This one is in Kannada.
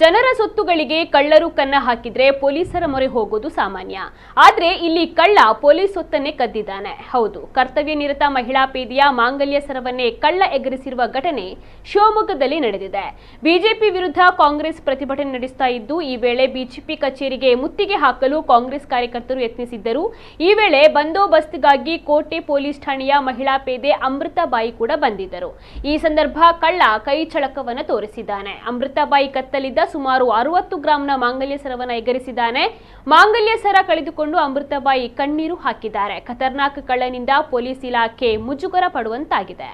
ಜನರ ಸೊತ್ತುಗಳಿಗೆ ಕಳ್ಳರು ಕನ್ನ ಹಾಕಿದ್ರೆ ಪೊಲೀಸರ ಮೊರೆ ಹೋಗೋದು ಸಾಮಾನ್ಯ. ಆದ್ರೆ ಇಲ್ಲಿ ಕಳ್ಳ ಪೊಲೀಸ್ ಸೊತ್ತನ್ನೇ ಕದ್ದಿದ್ದಾನೆ. ಹೌದು, ಕರ್ತವ್ಯ ನಿರತ ಮಹಿಳಾ ಪೇದೆಯ ಮಾಂಗಲ್ಯ ಸರವನ್ನೇ ಕಳ್ಳ ಎಗರಿಸಿರುವ ಘಟನೆ ಶಿವಮೊಗ್ಗದಲ್ಲಿ ನಡೆದಿದೆ. ಬಿಜೆಪಿ ವಿರುದ್ಧ ಕಾಂಗ್ರೆಸ್ ಪ್ರತಿಭಟನೆ ನಡೆಸ್ತಾ ಇದ್ದು, ಈ ವೇಳೆ ಬಿಜೆಪಿ ಕಚೇರಿಗೆ ಮುತ್ತಿಗೆ ಹಾಕಲು ಕಾಂಗ್ರೆಸ್ ಕಾರ್ಯಕರ್ತರು ಯತ್ನಿಸಿದ್ದರು. ಈ ವೇಳೆ ಬಂದೋಬಸ್ತ್ಗಾಗಿ ಕೋಟೆ ಪೊಲೀಸ್ ಠಾಣೆಯ ಮಹಿಳಾ ಪೇದೆ ಅಮೃತಾಬಾಯಿ ಕೂಡ ಬಂದಿದ್ದರು. ಈ ಸಂದರ್ಭ ಕಳ್ಳ ಕೈ ಚಳಕವನ್ನು ತೋರಿಸಿದ್ದಾನೆ. ಅಮೃತಾಬಾಯಿ ಕತ್ತಲಿದ್ದ ಸುಮಾರು 60 ಗ್ರಾಂನ ಮಾಂಗಲ್ಯ ಸರವನ್ನು ಎಗರಿಸಿದ್ದಾನೆ. ಮಾಂಗಲ್ಯ ಸರ ಕಳೆದುಕೊಂಡು ಅಮೃತಾಬಾಯಿ ಕಣ್ಣೀರು ಹಾಕಿದ್ದಾರೆ. ಖತರ್ನಾಕ್ ಕಳ್ಳನಿಂದ ಪೊಲೀಸ್ ಇಲಾಖೆ ಮುಜುಗರ ಪಡುವಂತಾಗಿದೆ.